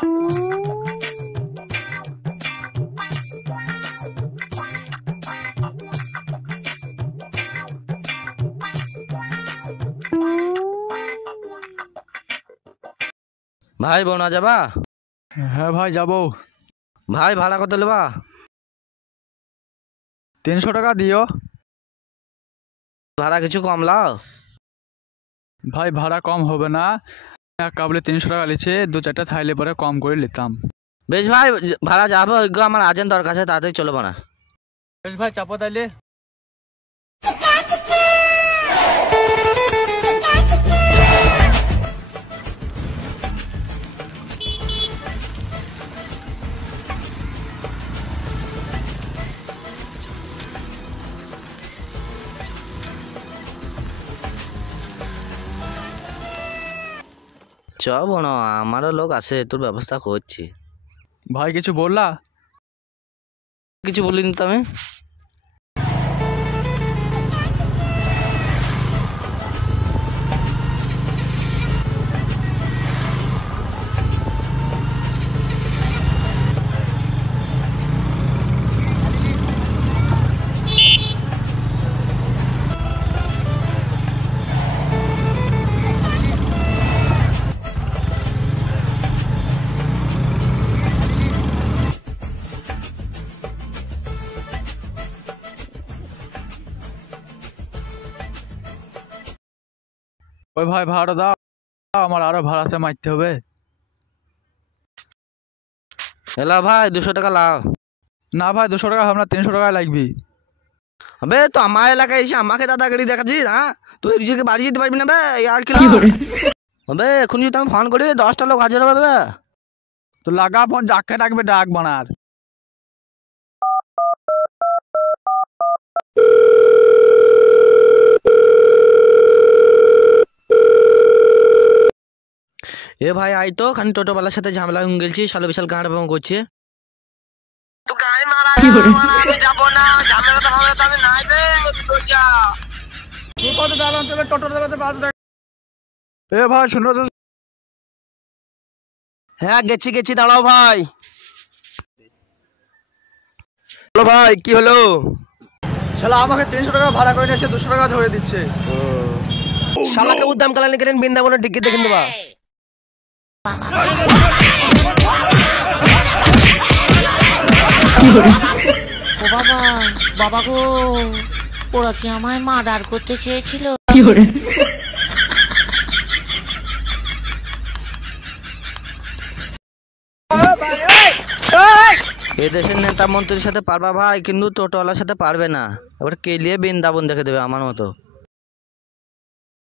ভাই বোনা যাবা? হ্যাঁ ভাই যাবো। ভাই ভাড়া কত নেবা? 300 টাকা দিও। ভাড়া কিছু কম লাও। ভাই ভাড়া কম হবে না, কাবলে 300 টাকা লিছে, 2-4টা থাইলে পরে কম করে নিতাম। বেশ ভাই ভাড়া যাবো, আমার আর্জেন্ট দরকার আছে, তাড়াতাড়ি চলো না। বেশ ভাই চাপো তাইলে। চ বোনো, আমারও লোক আছে, তোর ব্যবস্থা করছি। ভাই কিছু বললা? কিছু বলিনি তো আমি। ওই ভাই ভাড়া দাও, আমার আরো ভাড়া সে মারতে হবে। এলা ভাই 200 টাকা লাও। না ভাই 200 টাকা হবে না, 300 টাকা লাগবে। আবে তো আমার এলাকায় এসে আমাকে দাদাগিরি দেখাচ্ছিস? হ্যাঁ তুই নিজেকে বাড়ি যেতে পারবি না বে, আর কি হবে? এখন যদি আমি ফোন করি 10টা লোক হাজার হবে বে। তো লাগা ফোন, যাকে ডাকবে ডাক বানার। এ ভাই আই তো, খানি টোটোওয়ালার সাথে ঝামেলা হয়ে গেছি, শালো বিশাল গাঁড় ভাঙ করছে। তুই গাড়ি মারা আমি যাবো না, ঝামেলা তো হবে, তো আমি নাই বে, তুই যা। তুই কত দাঁড়ান, তবে টোটো দাঁড়াতে পারবে। এ ভাই শুনো তো। হ্যাঁ গেছি দাঁড়াও ভাই। হ্যালো ভাই কি হলো? শালা আমাকে 300 টাকা ভাড়া করে নিয়ে এসে 200 টাকা ধরে দিচ্ছে। শালাকে উদ্দাম কালানি করেন বৃন্দাবনের ডিগ্রি দেখেন দেবা। ও বাবা, বাবা গো, ওরা কি আমায় মার্ডার করতে চেয়েছিল? এ দেশের নেতা মন্ত্রীর সাথে পারবা ভাই, কিন্তু টোটোওয়ালার সাথে পারবে না। এবার কেলিয়ে বৃন্দাবন দেখে দেবে আমার মতো।